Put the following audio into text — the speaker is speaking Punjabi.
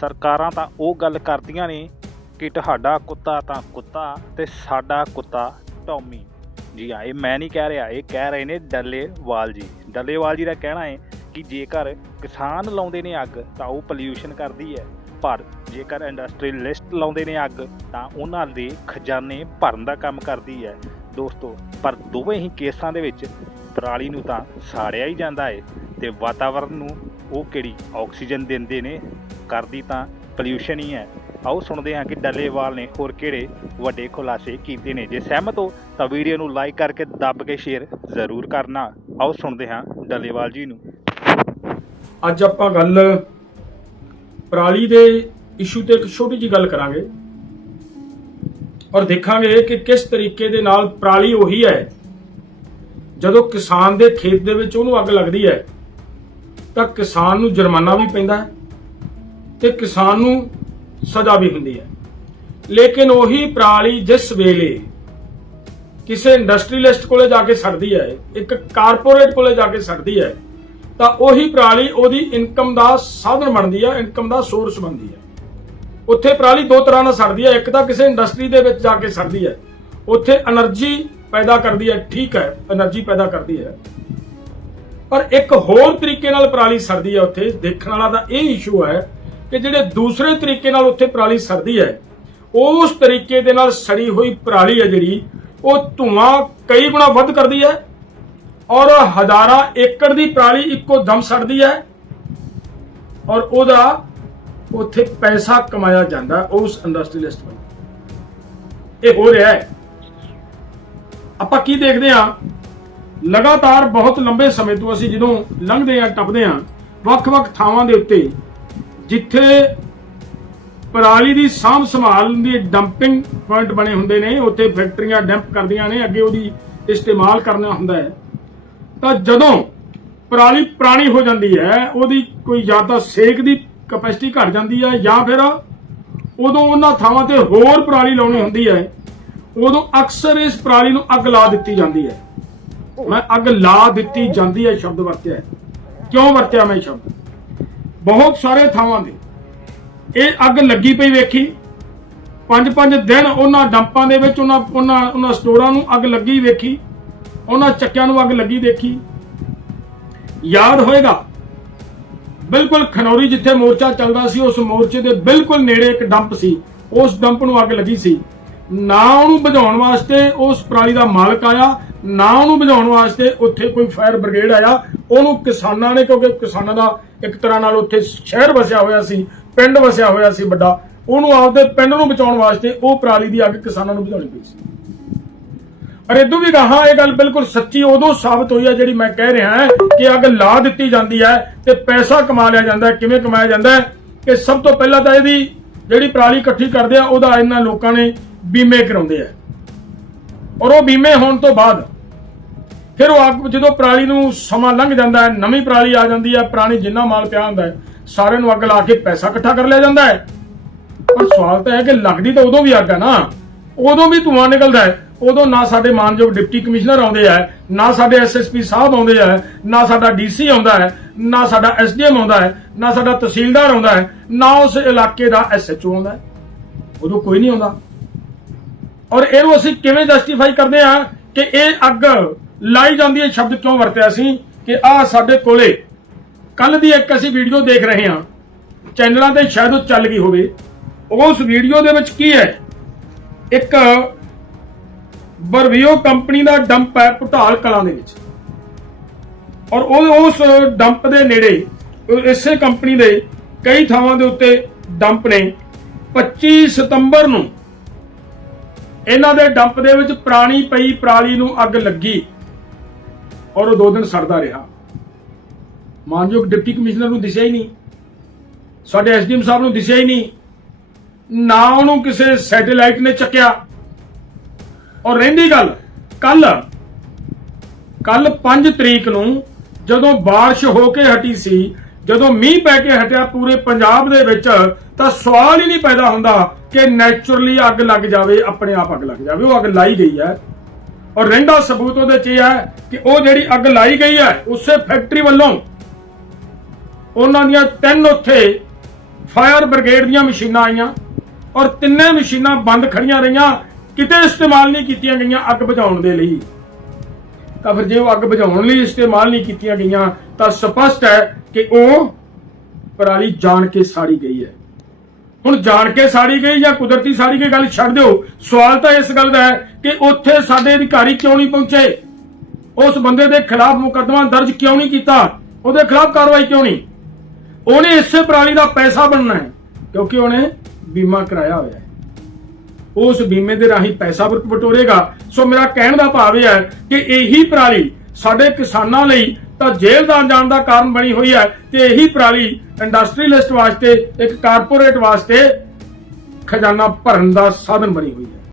ਸਰਕਾਰਾਂ ਤਾਂ ਉਹ ਗੱਲ ਕਰਦੀਆਂ ਨੇ ਕਿ ਤੁਹਾਡਾ ਕੁੱਤਾ ਤਾਂ ਕੁੱਤਾ ਤੇ ਸਾਡਾ ਕੁੱਤਾ ਟੌਮੀ। ਜੀ ਹਾਂ, ਇਹ ਮੈਂ ਨਹੀਂ ਕਹਿ ਰਿਹਾ, ਇਹ ਕਹਿ ਰਹੇ ਨੇ ਡੱਲੇਵਾਲ ਜੀ। ਡੱਲੇਵਾਲ ਜੀ ਦਾ ਕਹਿਣਾ ਹੈ ਕਿ ਜੇਕਰ ਕਿਸਾਨ ਲਾਉਂਦੇ ਨੇ ਅੱਗ, ਤਾਂ ਉਹ ਪੋਲਿਊਸ਼ਨ ਕਰਦੀ ਹੈ। ਪਰ ਜੇਕਰ ਇੰਡਸਟਰੀਅਲਿਸਟ ਲਾਉਂਦੇ ਨੇ ਅੱਗ, ਤਾਂ ਉਹਨਾਂ ਦੇ ਖਜ਼ਾਨੇ ਭਰਨ ਦਾ ਕੰਮ ਕਰਦੀ ਹੈ। ਦੋਸਤੋ, ਪਰ ਦੋਵੇਂ ਹੀ ਕੇਸਾਂ ਦੇ ਵਿੱਚ ਪਰਾਲੀ ਨੂੰ ਤਾਂ ਸਾੜਿਆ ਹੀ ਜਾਂਦਾ ਹੈ ਤੇ ਵਾਤਾਵਰਨ ਨੂੰ ਉਹ ਕਿਹੜੀ ਆਕਸੀਜਨ ਦਿੰਦੇ ਨੇ, ਕਰਦੀ ਤਾਂ ਪੋਲਿਊਸ਼ਨ ਹੀ ਹੈ। ਆਓ ਸੁਣਦੇ ਹਾਂ ਕਿ ਡੱਲੇਵਾਲ ਨੇ ਹੋਰ ਕਿਹੜੇ ਵੱਡੇ ਖੁਲਾਸੇ ਕੀਤੇ ਨੇ। ਜੇ ਸਹਿਮਤ ਹੋ ਤਾਂ ਵੀਡੀਓ ਨੂੰ ਲਾਈਕ ਕਰਕੇ ਦੱਬ ਕੇ ਸ਼ੇਅਰ ਜ਼ਰੂਰ ਕਰਨਾ। ਆਓ ਸੁਣਦੇ ਹਾਂ ਡੱਲੇਵਾਲ ਜੀ ਨੂੰ। ਅੱਜ ਆਪਾਂ ਗੱਲ ਪਰਾਲੀ ਦੇ ਇਸ਼ੂ ਤੇ ਇੱਕ ਛੋਟੀ ਜੀ ਗੱਲ ਕਰਾਂਗੇ ਔਰ ਦੇਖਾਂਗੇ ਕਿ ਕਿਸ ਤਰੀਕੇ ਦੇ ਨਾਲ ਪਰਾਲੀ ਉਹੀ ਹੈ, ਜਦੋਂ ਕਿਸਾਨ ਦੇ ਖੇਤ ਦੇ ਵਿੱਚ ਉਹਨੂੰ ਅੱਗ ਲੱਗਦੀ ਹੈ। ਤਾਂ ਕਿਸਾਨ ਨੂੰ ਜੁਰਮਾਨਾ ਵੀ ਪੈਂਦਾ ਤੇ ਕਿਸਾਨ ਨੂੰ ਸਜ਼ਾ ਵੀ ਹੁੰਦੀ ਹੈ। ਲੇਕਿਨ ਉਹੀ ਪ੍ਰਾਲੀ ਜਿਸ ਵੇਲੇ ਕਿਸੇ ਇੰਡਸਟਰੀਲਿਸਟ ਕੋਲੇ ਜਾ ਕੇ ਸੜਦੀ ਹੈ, ਇੱਕ ਕਾਰਪੋਰੇਟ ਕੋਲੇ ਜਾ ਕੇ ਸੜਦੀ ਹੈ, ਤਾਂ ਉਹੀ ਪ੍ਰਾਲੀ ਉਹਦੀ ਇਨਕਮ ਦਾ ਸਾਧਨ ਬਣਦੀ ਹੈ, ਇਨਕਮ ਦਾ ਸੋਰਸ ਬਣਦੀ ਹੈ। ਉੱਥੇ ਪ੍ਰਾਲੀ ਦੋ ਤਰ੍ਹਾਂ ਨਾਲ ਸੜਦੀ ਹੈ, ਇੱਕ ਤਾਂ ਕਿਸੇ ਇੰਡਸਟਰੀ ਦੇ ਵਿੱਚ ਜਾ ਕੇ ਸੜਦੀ ਹੈ, ਉੱਥੇ એનર્ਜੀ ਪੈਦਾ ਕਰਦੀ ਹੈ, ਠੀਕ ਹੈ એનર્ਜੀ ਪੈਦਾ ਕਰਦੀ ਹੈ। ਪਰ ਇੱਕ ਹੋਰ ਤਰੀਕੇ ਨਾਲ ਪਰਾਲੀ ਸਰਦੀ ਹੈ ਉੱਥੇ, ਦੇਖਣ ਵਾਲਾ ਤਾਂ ਇਹ ਇਸ਼ੂ ਹੈ ਕਿ ਜਿਹੜੇ ਦੂਸਰੇ ਤਰੀਕੇ ਨਾਲ ਉੱਥੇ ਪਰਾਲੀ ਸਰਦੀ ਹੈ, ਉਸ ਤਰੀਕੇ ਦੇ ਨਾਲ ਸੜੀ ਹੋਈ ਪਰਾਲੀ ਹੈ ਜਿਹੜੀ, ਉਹ ਧੂਆਂ ਕਈ ਗੁਣਾ ਵੱਧ ਕਰਦੀ ਹੈ ਔਰ ਹਜ਼ਾਰਾਂ ਏਕੜ ਦੀ ਪਰਾਲੀ ਇੱਕੋ ਦਮ ਸੜਦੀ ਹੈ ਔਰ ਉਹਦਾ ਉੱਥੇ ਪੈਸਾ ਕਮਾਇਆ ਜਾਂਦਾ ਉਸ ਇੰਡਸਟਰੀਲਿਸਟ ਵੱਲੋਂ। ਇਹ ਹੋ ਰਿਹਾ ਹੈ। ਆਪਾਂ ਕੀ ਦੇਖਦੇ ਹਾਂ? ਲਗਾਤਾਰ ਬਹੁਤ ਲੰਬੇ ਸਮੇਂ ਤੋਂ ਅਸੀਂ ਜਦੋਂ ਲੰਘਦੇ ਹਾਂ, ਟੱਪਦੇ ਹਾਂ, ਵੱਖ-ਵੱਖ ਥਾਵਾਂ ਦੇ ਉੱਤੇ, ਜਿੱਥੇ ਪਰਾਲੀ ਦੀ ਸਾਂਭ ਸੰਭਾਲ ਦੀ ਡੰਪਿੰਗ ਪੁਆਇੰਟ ਬਣੇ ਹੁੰਦੇ ਨੇ, ਉੱਥੇ ਫੈਕਟਰੀਆਂ ਡੰਪ ਕਰਦੀਆਂ ਨੇ, ਅੱਗੇ ਉਹਦੀ ਇਸਤੇਮਾਲ ਕਰਨਾ ਹੁੰਦਾ ਹੈ। ਤਾਂ ਜਦੋਂ ਪਰਾਲੀ ਪੁਰਾਣੀ ਹੋ ਜਾਂਦੀ ਹੈ, ਉਹਦੀ ਕੋਈ ਜਾਂ ਤਾਂ ਸੇਕ ਦੀ ਕਪੈਸਿਟੀ ਘਟ ਜਾਂਦੀ ਹੈ, ਜਾਂ ਫਿਰ ਉਦੋਂ ਉਹਨਾਂ ਥਾਵਾਂ ਤੇ ਹੋਰ ਪਰਾਲੀ ਲਾਉਣੀ ਹੁੰਦੀ ਹੈ, ਉਦੋਂ ਅਕਸਰ ਇਸ ਪਰਾਲੀ ਨੂੰ ਅੱਗ ਲਾ ਦਿੱਤੀ ਜਾਂਦੀ ਹੈ। ਮੈਂ ਅੱਗ ਲਾ ਦਿੱਤੀ ਜਾਂਦੀ ਹੈ ਸ਼ਬਦ ਵਰਤਿਆ ਕਿਉਂ ਵਰਤਿਆ ਮੈਂ ਸ਼ਬਦ? ਬਹੁਤ ਸਾਰੇ ਥਾਵਾਂ ਤੇ ਇਹ ਅੱਗ ਲੱਗੀ ਪਈ ਵੇਖੀ। ਪੰਜ ਪੰਜ ਦਿਨ ਉਹਨਾਂ ਡੰਪਾਂ ਦੇ ਵਿੱਚ ਉਹਨਾਂ ਉਹਨਾਂ ਉਹਨਾਂ ਸਟੋਰਾਂ ਨੂੰ ਅੱਗ ਲੱਗੀ ਵੇਖੀ। ਉਹਨਾਂ ਚੱਕਿਆਂ ਨੂੰ ਅੱਗ ਲੱਗੀ ਦੇਖੀ। ਯਾਦ ਹੋਏਗਾ, ਬਿਲਕੁਲ ਖਨੌਰੀ ਜਿੱਥੇ ਮੋਰਚਾ ਚੱਲਦਾ ਸੀ, ਉਸ ਮੋਰਚੇ ਦੇ ਬਿਲਕੁਲ ਨੇੜੇ ਇੱਕ ਡੰਪ ਸੀ। ਉਸ ਡੰਪ ਨੂੰ ਅੱਗ ਲੱਗੀ ਸੀ। ਨਾ ਉਹਨੂੰ ਬੁਝਾਉਣ ਵਾਸਤੇ ਉਸ ਪਰਾਲੀ ਦਾ ਮਾਲਕ ਆਇਆ, ਨਾ ਉਹਨੂੰ ਬੁਝਾਉਣ ਵਾਸਤੇ ਉੱਥੇ ਕੋਈ ਫਾਇਰ ਬ੍ਰਿਗੇਡ ਆਇਆ। ਉਹਨੂੰ ਕਿਸਾਨਾਂ ਨੇ, ਕਿਉਂਕਿ ਕਿਸਾਨਾਂ ਦਾ ਇੱਕ ਤਰ੍ਹਾਂ ਨਾਲ ਉੱਥੇ ਸ਼ਹਿਰ ਵਸਿਆ ਹੋਇਆ ਸੀ, ਪਿੰਡ ਵਸਿਆ ਹੋਇਆ ਸੀ ਵੱਡਾ, ਉਹਨੂੰ ਆਪਦੇ ਪਿੰਡ ਨੂੰ ਬਚਾਉਣ ਵਾਸਤੇ ਉਹ ਪਰਾਲੀ ਦੀ ਅੱਗ ਕਿਸਾਨਾਂ ਨੂੰ ਬੁਝਾਉਣੀ ਪਈ ਸੀ। ਪਰ ਇਦੋਂ ਵੀ ਗਾਹਾਂ ਇਹ ਗੱਲ ਬਿਲਕੁਲ ਸੱਚੀ ਉਦੋਂ ਸਾਬਤ ਹੋਈ ਹੈ ਜਿਹੜੀ ਮੈਂ ਕਹਿ ਰਿਹਾ ਹਾਂ ਕਿ ਅੱਗ ਲਾ ਦਿੱਤੀ ਜਾਂਦੀ ਹੈ ਤੇ ਪੈਸਾ ਕਮਾ ਲਿਆ ਜਾਂਦਾ ਕਿਵੇਂ ਕਮਾਇਆ ਜਾਂਦਾ ਹੈ? ਕਿ ਸਭ ਤੋਂ ਪਹਿਲਾਂ ਤਾਂ ਇਹਦੀ ਜਿਹੜੀ ਪਰਾਲੀ ਇਕੱਠੀ ਕਰਦੇ ਆ, ਉਹਦਾ ਇਹਨਾਂ ਲੋਕਾਂ ਨੇ ਬੀਮੇ ਕਰਾਉਂਦੇ ਆ। ਔਰ ਉਹ ਬੀਮੇ ਹੋਣ ਤੋਂ ਬਾਅਦ ਫਿਰ ਉਹ ਅੱਗ ਜਦੋਂ ਪਰਾਲੀ ਨੂੰ ਸਮਾਂ ਲੰਘ ਜਾਂਦਾ ਹੈ, ਨਵੀਂ ਪਰਾਲੀ ਆ ਜਾਂਦੀ ਹੈ, ਪੁਰਾਣੀ ਜਿੰਨਾ ਮਾਲ ਪਿਆ ਹੁੰਦਾ ਹੈ, ਸਾਰਿਆਂ ਨੂੰ ਅੱਗ ਲਾ ਕੇ ਪੈਸਾ ਇਕੱਠਾ ਕਰ ਲਿਆ ਜਾਂਦਾ ਹੈ। ਪਰ ਸਵਾਲ ਤਾਂ ਹੈ ਕਿ ਲੱਗਦੀ ਤਾਂ ਉਦੋਂ ਵੀ ਅੱਗ ਹੈ ਨਾ। ਉਦੋਂ ਵੀ ਧੂਆਂ ਨਿਕਲਦਾ ਹੈ, ਉਦੋਂ ਨਾ ਸਾਡੇ ਮਾਨਯੋਗ ਡਿਪਟੀ ਕਮਿਸ਼ਨਰ ਆਉਂਦੇ ਆ, ਨਾ ਸਾਡੇ ਐਸਐਸਪੀ ਸਾਹਿਬ ਆਉਂਦੇ ਆ, ਨਾ ਸਾਡਾ ਡੀਸੀ ਆਉਂਦਾ ਹੈ, ਨਾ ਸਾਡਾ ਐਸਡੀਐਮ ਆਉਂਦਾ ਹੈ, ਨਾ ਸਾਡਾ ਤਹਿਸੀਲਦਾਰ ਆਉਂਦਾ ਹੈ, ਨਾ ਉਸ ਇਲਾਕੇ ਦਾ ਐਸਐਚਓ ਆਉਂਦਾ ਹੈ। ਉਦੋਂ ਕੋਈ ਨਹੀਂ ਆਉਂਦਾ। ਔਰ ਇਹਨੂੰ ਅਸੀਂ ਕਿਵੇਂ ਜਸਟੀਫਾਈ ਕਰਦੇ ਆ ਕਿ ਇਹ ਅੱਗ ਲਾਈ ਜਾਂਦੀ ਹੈ ਸ਼ਬਦ ਕਿਉਂ ਵਰਤਿਆ ਸੀ ਕਿ ਆ ਸਾਡੇ ਕੋਲੇ ਕੱਲ ਦੀ ਇੱਕ ਅਸੀਂ ਵੀਡੀਓ ਦੇਖ ਰਹੇ ਹਾਂ, ਚੈਨਲਾਂ ਤੇ ਸ਼ਾਇਦ ਉਹ ਚੱਲ ਗਈ ਹੋਵੇ। ਉਸ ਵੀਡੀਓ ਦੇ ਵਿੱਚ ਕੀ ਹੈ? ਇੱਕ ਬਰਵੀਓ ਕੰਪਨੀ ਦਾ ਡੰਪ ਹੈ ਪੁਟਾਲ ਕਲਾਂ ਦੇ ਵਿੱਚ। ਔਰ ਉਹ ਉਸ ਡੰਪ ਦੇ ਨੇੜੇ, ਇਸੇ ਕੰਪਨੀ ਦੇ ਕਈ ਥਾਵਾਂ ਦੇ ਉੱਤੇ ਡੰਪ ਨੇ। 25 ਸਤੰਬਰ ਨੂੰ ਇਹਨਾਂ ਦੇ ਡੰਪ ਦੇ ਵਿੱਚ ਪੁਰਾਣੀ ਪਈ ਪਰਾਲੀ ਨੂੰ ਅੱਗ ਲੱਗੀ ਔਰ ਉਹ ਦੋ ਦਿਨ ਸੜਦਾ ਰਿਹਾ ਮਾਨਯੋਗ ਡਿਪਟੀ ਕਮਿਸ਼ਨਰ ਨੂੰ ਦਿਸਿਆ ਹੀ ਨਹੀਂ ਸਾਡੇ ਐਸਡੀਐਮ ਸਾਹਿਬ ਨੂੰ ਦਿਸਿਆ ਹੀ ਨਹੀਂ ਨਾ ਉਹਨੂੰ ਕਿਸੇ ਸੈਟੇਲਾਈਟ ਨੇ ਚੱਕਿਆ ਔਰ ਰਹਿੰਦੀ ਗੱਲ ਕੱਲ ਕੱਲ 5 ਤਰੀਕ ਨੂੰ ਜਦੋਂ بارش ਹੋ ਕੇ ਹਟੀ ਸੀ ਜਦੋਂ ਮੀਂਹ ਪੈ ਕੇ ਹਟਿਆ ਪੂਰੇ ਪੰਜਾਬ ਦੇ ਵਿੱਚ, ਤਾਂ ਸਵਾਲ ਹੀ ਨਹੀਂ ਪੈਦਾ ਹੁੰਦਾ ਕਿ ਨੇਚਰਲੀ ਅੱਗ ਲੱਗ ਜਾਵੇ, ਆਪਣੇ ਆਪ ਅੱਗ ਲੱਗ ਜਾਵੇ, ਉਹ ਅੱਗ ਲਾਈ ਗਈ ਹੈ। ਔਰ ਰਹਿੰਦਾ ਸਬੂਤ ਉਹਦੇ 'ਚ ਇਹ ਹੈ ਕਿ ਉਹ ਜਿਹੜੀ ਅੱਗ ਲਾਈ ਗਈ ਹੈ, ਉਸੇ ਫੈਕਟਰੀ ਵੱਲੋਂ ਉਹਨਾਂ ਦੀਆਂ ਤਿੰਨ ਉੱਥੇ ਫਾਇਰ ਬ੍ਰਿਗੇਡ ਦੀਆਂ ਮਸ਼ੀਨਾਂ ਆਈਆਂ ਔਰ ਤਿੰਨੇ ਮਸ਼ੀਨਾਂ ਬੰਦ ਖੜੀਆਂ ਰਹੀਆਂ, ਕਿਤੇ ਇਸਤੇਮਾਲ ਨਹੀਂ ਕੀਤੀਆਂ ਗਈਆਂ ਅੱਗ ਬੁਝਾਉਣ ਦੇ ਲਈ। ਤਾਂ ਫਿਰ ਜੇ ਉਹ ਅੱਗ ਬੁਝਾਉਣ ਲਈ ਇਸਤੇਮਾਲ ਨਹੀਂ ਕੀਤੀਆਂ ਗਈਆਂ, ਤਾਂ ਸਪਸ਼ਟ ਹੈ ਕਿ ਉਹ ਪਰਾਲੀ ਜਾਣ ਕੇ ਸਾੜੀ ਗਈ ਹੈ। ਹੁਣ ਜਾਣ ਕੇ ਸਾੜੀ ਗਈ ਜਾਂ ਕੁਦਰਤੀ ਸਾੜੀ ਗਈ ਗੱਲ ਛੱਡ ਦਿਓ। ਸਵਾਲ ਤਾਂ ਇਸ ਗੱਲ ਦਾ ਹੈ ਕਿ ਉੱਥੇ ਸਾਡੇ ਅਧਿਕਾਰੀ ਕਿਉਂ ਨਹੀਂ ਪਹੁੰਚੇ? ਉਸ ਬੰਦੇ ਦੇ ਖਿਲਾਫ ਮੁਕੱਦਮਾ ਦਰਜ ਕਿਉਂ ਨਹੀਂ ਕੀਤਾ? ਉਹਦੇ ਖਿਲਾਫ ਕਾਰਵਾਈ ਕਿਉਂ ਨਹੀਂ? ਉਹਨੇ ਇਸੇ ਪਰਾਲੀ ਦਾ ਪੈਸਾ ਬਣਨਾ ਹੈ, ਕਿਉਂਕਿ ਉਹਨੇ ਬੀਮਾ ਕਰਾਇਆ ਹੋਇਆ ਹੈ। ਉਸ ਬੀਮੇ ਦੇ ਰਾਹੀਂ ਪੈਸਾ ਵਟ- ਬਟੋਰੇਗਾ ਸੋ ਮੇਰਾ ਕਹਿਣ ਦਾ ਭਾਵ ਇਹ ਹੈ ਕਿ ਇਹੀ ਪਰਾਲੀ ਸਾਡੇ ਕਿਸਾਨਾਂ ਲਈ ਤਾਂ ਜੇਲ੍ਹ ਦਾ ਜਾਣ ਦਾ ਕਾਰਨ ਬਣੀ ਹੋਈ ਹੈ ਤੇ ਇਹੀ ਪਰਾਲੀ ਇੰਡਸਟਰੀਲਿਸਟ ਵਾਸਤੇ, ਇੱਕ ਕਾਰਪੋਰੇਟ ਵਾਸਤੇ ਖਜ਼ਾਨਾ ਭਰਨ ਦਾ ਸਾਧਨ ਬਣੀ ਹੋਈ ਹੈ।